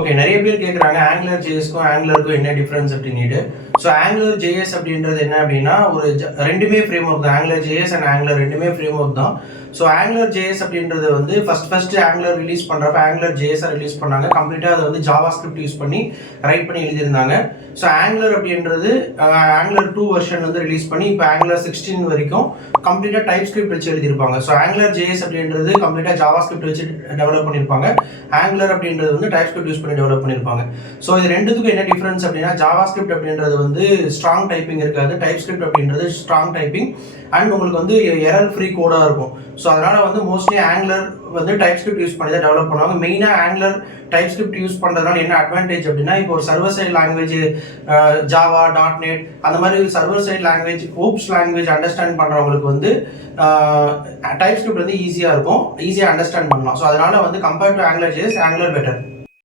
Okay, நிறைய பேர் கேட்குறாங்க ஆங்குலர் ஜேஎஸ்க்கும் ஆங்குலருக்கும் என்ன டிஃப்ரென்ஸ் அப்படின்ட்டு. ஸோ ஆங்குலர் ஜேஎஸ் அப்படின்றது என்ன அப்படின்னா, ரெண்டுமே ஃப்ரேம் ஒர்க் தான். ஆங்குலர் ஜேஎஸ் அண்ட் ஆங்குலர் ரெண்டுமே ஃப்ரேம் ஒர்க் தான். ஸோ ஆங்குலர் ஜேஎஸ் அப்படின்றது வந்து ஃபர்ஸ்ட் ஆங்குலர் ரிலீஸ் பண்ணுறப்ப ஆங்குலர் ஜேஎஸை ரிலீஸ் பண்ணாங்க. கம்ப்ளீட்டாக அதை வந்து ஜாவா ஸ்கிரிப்ட் யூஸ் பண்ணி ரைட் பண்ணி எழுதியிருந்தாங்க. ஸோ ஆங்குலர் அப்படின்றது ஆங்குலர் 2 வெர்ஷன் வந்து ரிலீஸ் பண்ணி இப்போ ஆங்குலர் 16 வரைக்கும் கம்ப்ளீட்டாக டைப் ஸ்கிரிப்ட் வச்சு எழுதியிருப்பாங்க. ஸோ ஆங்குலர் ஜேஎஸ் அப்படின்றது கம்ப்ளீட்டாக ஜாவா ஸ்கிரிப்ட் வச்சு டெவலப் பண்ணியிருப்பாங்க. ஆங்குலர் அப்படின்றது வந்து டைப் ஸ்கிரிப்ட் யூஸ் பண்ணி டெவலப் பண்ணியிருப்பாங்க. ஸோ இது ரெண்டுத்துக்கும் என்ன டிஃபரன்ஸ் அப்படின்னா, ஜாவா ஸ்கிரிப்ட் அப்படின்றது வந்து ஸ்ட்ராங் டைப்பிங் இருக்காது, டைப் ஸ்கிரிப்ட் அப்படின்றது ஸ்ட்ராங் டைப்பிங் அண்ட் உங்களுக்கு வந்து எரர் ஃப்ரீ கோடாக இருக்கும். ஸோ அதனால வந்து மோஸ்ட்லி ஆங்குலர் வந்து டைப் ஸ்கிரிப்ட் யூஸ் பண்ணி தான் டெவலப் பண்ணுவாங்க. மெயினாக ஆங்குலர் டைப் ஸ்கிரிப்ட் யூஸ் பண்ணுறதுனால என்ன அட்வான்டேஜ் அப்படின்னா, இப்போ ஒரு server side language Java .NET அந்த மாதிரி server side language OOPS language understand பண்ணுறவங்களுக்கு வந்து டைப் ஸ்கிரிப்ட் வந்து ஈஸியாக இருக்கும், ஈஸியாக அண்டர்ஸ்டாண்ட் பண்ணலாம். ஸோ அதனால வந்து compared to angular JS angular better.